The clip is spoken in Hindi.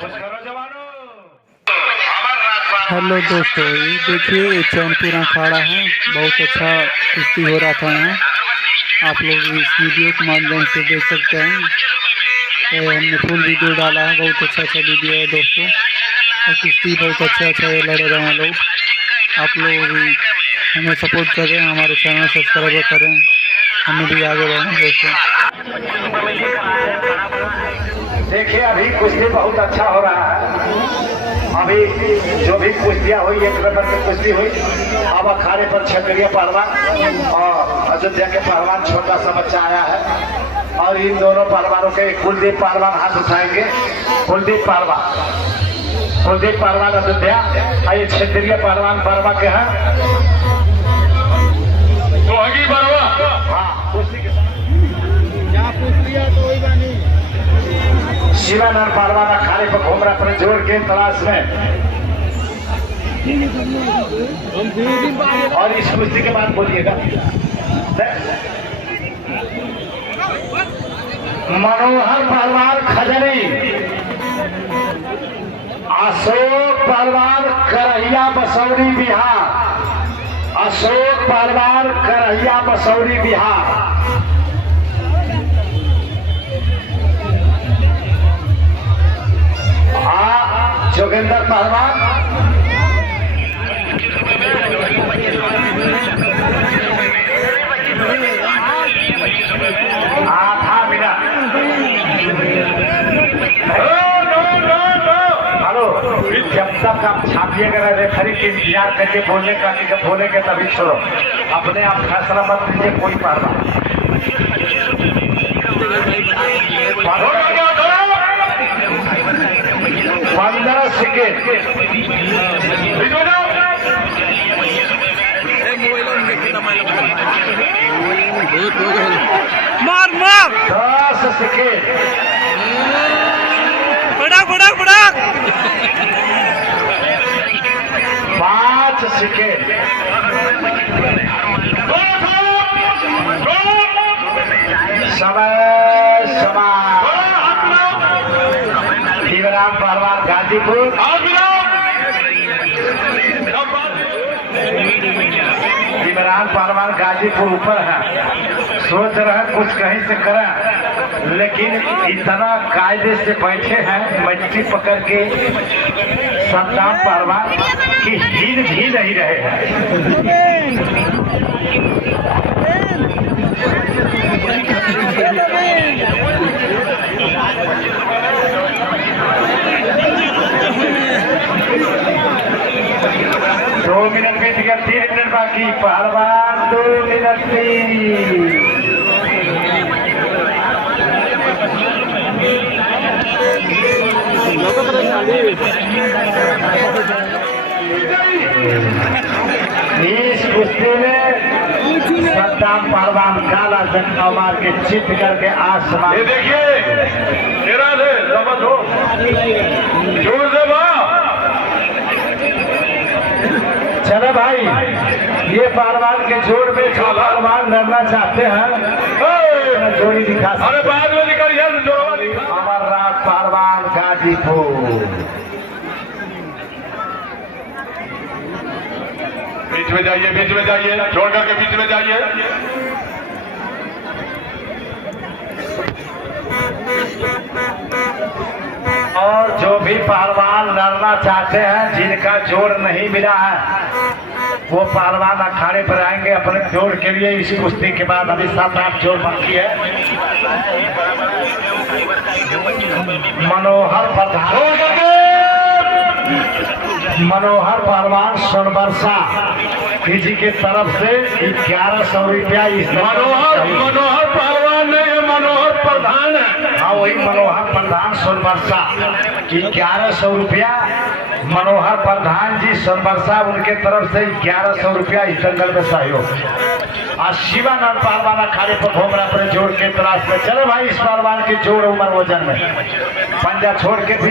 हेलो दोस्तों, ये देखिए जौनपुर अखाड़ा है। बहुत अच्छा कुश्ती हो रहा था यहाँ। आप लोग इस वीडियो के माध्यम से देख सकते हैं। हमने फुल वीडियो डाला है। बहुत अच्छा वीडियो है दोस्तों, और कुश्ती बहुत अच्छा ये लड़ रहे हैं लोग। आप लोग भी हमें सपोर्ट करें, हमारे चैनल सब्सक्राइब करें, हमें भी आगे बढ़ें दोस्तों। देखिए अभी कुश्ती बहुत अच्छा हो रहा है। अभी जो भी कुश्तियाँ हुई, 1 नंबर की कुश्ती हुई। अब अखाड़े पर क्षत्रिय पहलवान और अयोध्या के पहलवान छोटा सा बच्चा आया है, और इन दोनों पहलवानों के कुलदीप पहलवान हाथ उठाएंगे। कुलदीप पहलवान अयोध्या, और ये क्षत्रिय पहलवान बरवा के हैं। हाँ, कुश्ती के शिवानंद पहलवान अखाड़े पर घूम रहा अपने जोड़ के तलाश में। और इस कुश्ती के बाद बोलिएगा, मनोहर पहलवान खजरी, अशोक पहलवान करहिया बसौरी बिहार। अशोक पहलवान करहिया बसौरी बिहार। जोगेंद्र पहलवान आधा मिनट। हेलो, जब तक आप छापिएगा रेफरी के इंतजार करके बोलने का, जब बोलेंगे तभी छोड़ो। अपने आप फैसला मत लीजिए कोई पहलवान। 15 सेकेंड। मार मार 10 सेकेंड। बड़ा 5 सेकेंड। समय समाप्त। शिवराम पहलवान गाजीपुर। शिवराम पहलवान गाजीपुर ऊपर है। सोच रहे कुछ कहीं से करें, लेकिन इतना कायदे से बैठे हैं मछली पकड़ के सद्दाम पहलवान की हिल भी नहीं रहे हैं। दो मिनट में 3 मिनट बाकी। पहलवान 2 मिनट में। इस कुश्ती में सद्दाम पहलवान काला झंडा मार के चित करके आसमान। ये देखिए जोर से चलो भाई, ये पहलवान के जोड़ में जो पहलवान लड़ना चाहते हैं जोड़ी दिखा। अरे बाद में निकलिए। अमरनाथ पहलवान गाजीपुर। बीच में जाइए, जोड़ करके बीच में जाइए। और जो भी पहलवान लड़ना चाहते हैं, जिनका जोड़ नहीं मिला है, वो पहलवान अखाड़े पर आएंगे अपने जोड़ के लिए। इस कुश्ती के बाद अभी 7-8 जोड़ बाकी है। मनोहर पहलवान सोनबरसा जी की तरफ से 1100 रुपया। मनोहर पहलवान नहीं, मनोहर प्रधान है। हाँ, वही मनोहर प्रधान सोनबरसा 1100 रुपया। मनोहर प्रधान जी सोनबरसा, उनके तरफ से 1100 रुपया इस दंगल में सहयोग। और शिवानंद पहलवान अखाड़े पर घूम रहा अपने जोड़ के तलाश में। चलो भाई, इस पहलवान के जोड़ उम्र वजन में पंजा छोड़ के भी